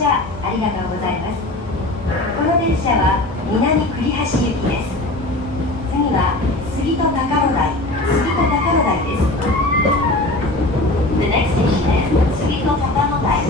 車ありがとうございます。この電車は南栗橋行きです。次は杉戸高野台、杉戸高野台です。The next station is 杉戸高野台。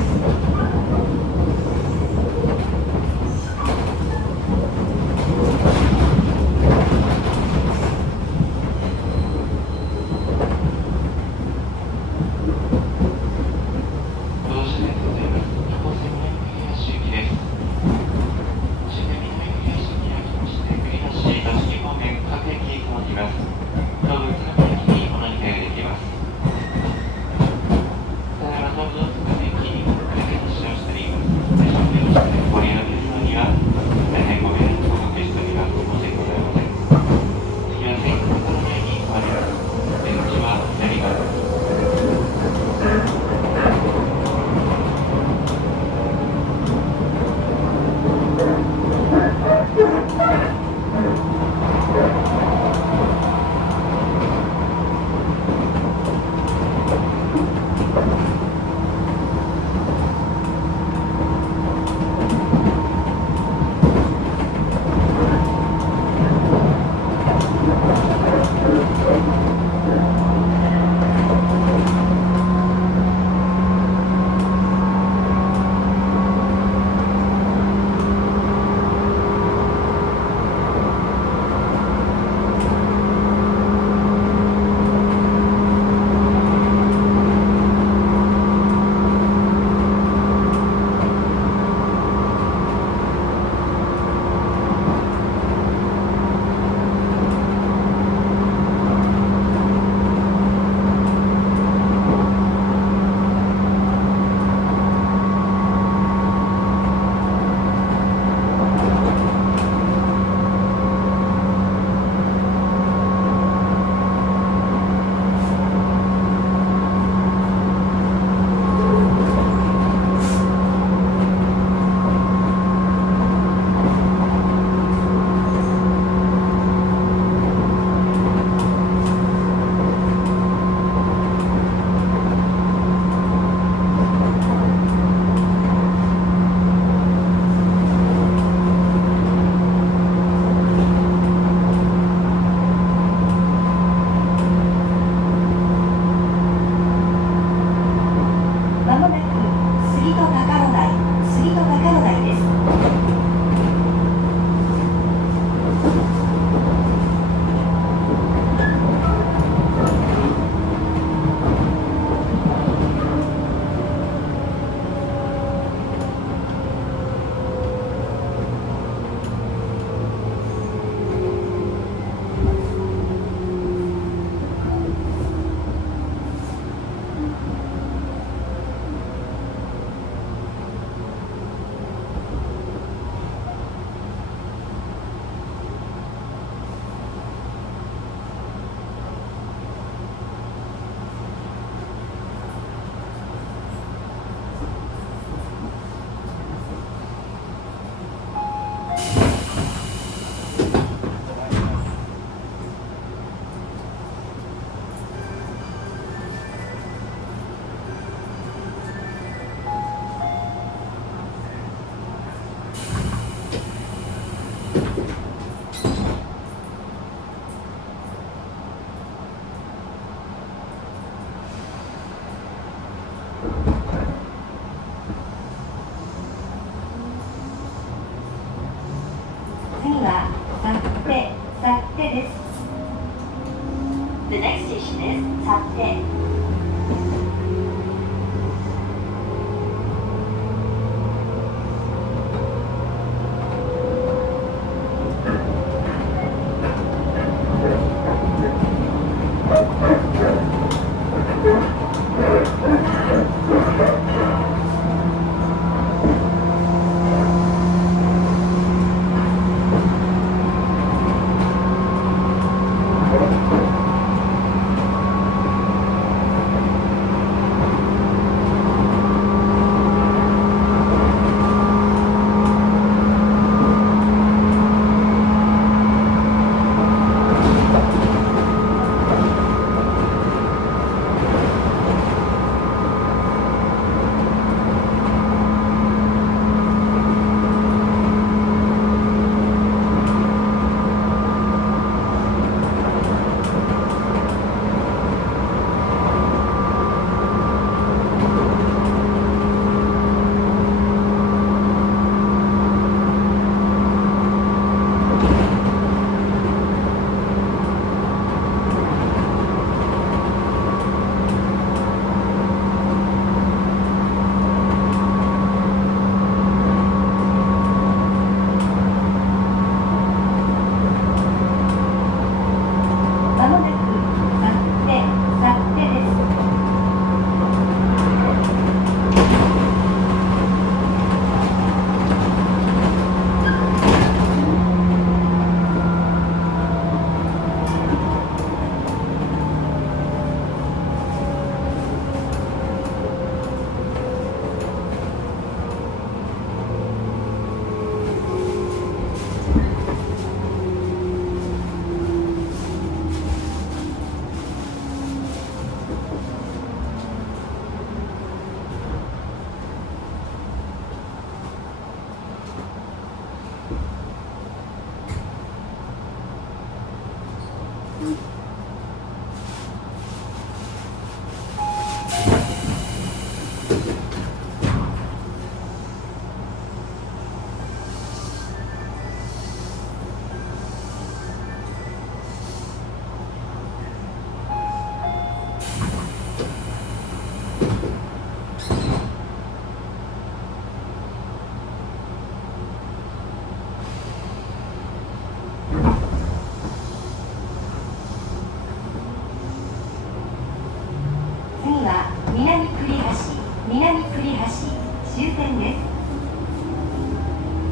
次は幸手です。The next station is 幸手。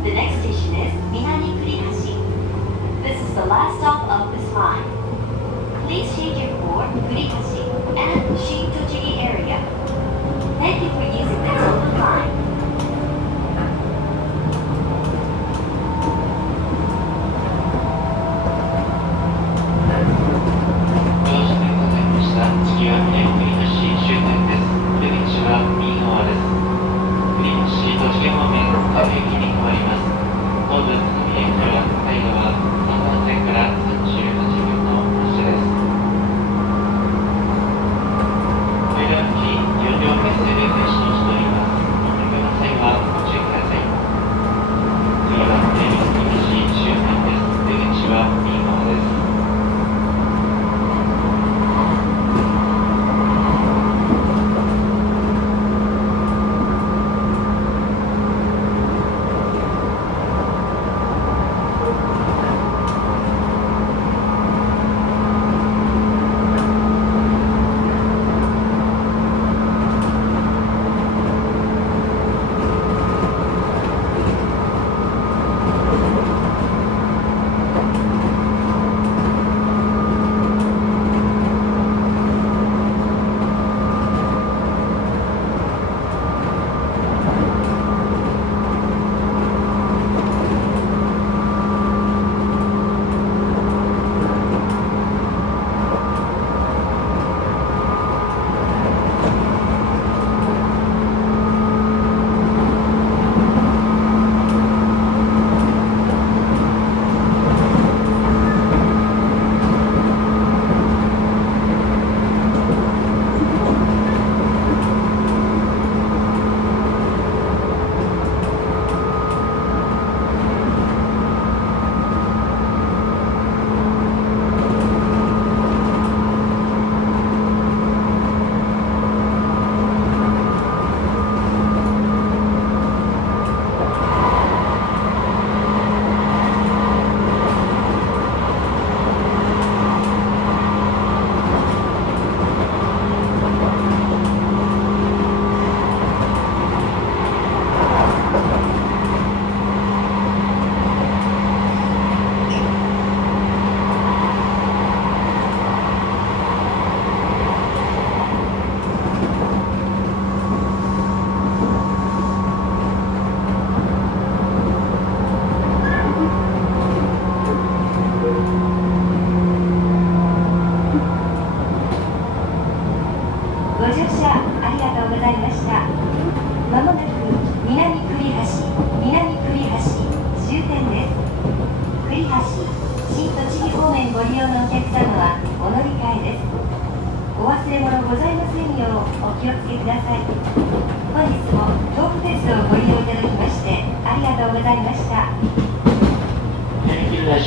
The next station is Minami-Kurihashi. This is the last stop of this line. Please change it for Kurihashi and Shin-Tochigi area. Thank you for using the Tobu line. 次は南栗橋終点です。出口は右側です。栗橋栃木方面各駅に変わります。東武津波駅は最後は3番線から38分の発車です。これらの日、4両編成で停止しております。お乗り換えの際はご注意ください。次は南栗橋終点です。出口は右側です。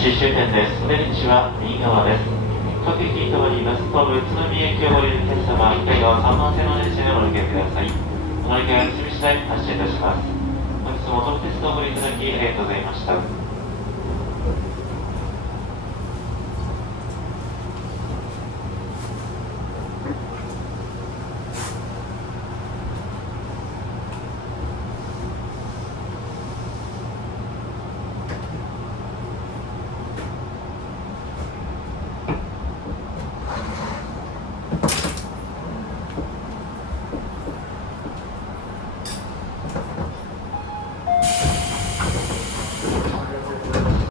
終点です。出口は右側です。各駅に停まります。東武宇都宮駅を降りるお客様、左側3番線の電車でお乗り換えください。お乗り換えが済み次第発車いたします。本日も東武鉄道をご利用いただきありがとうございました。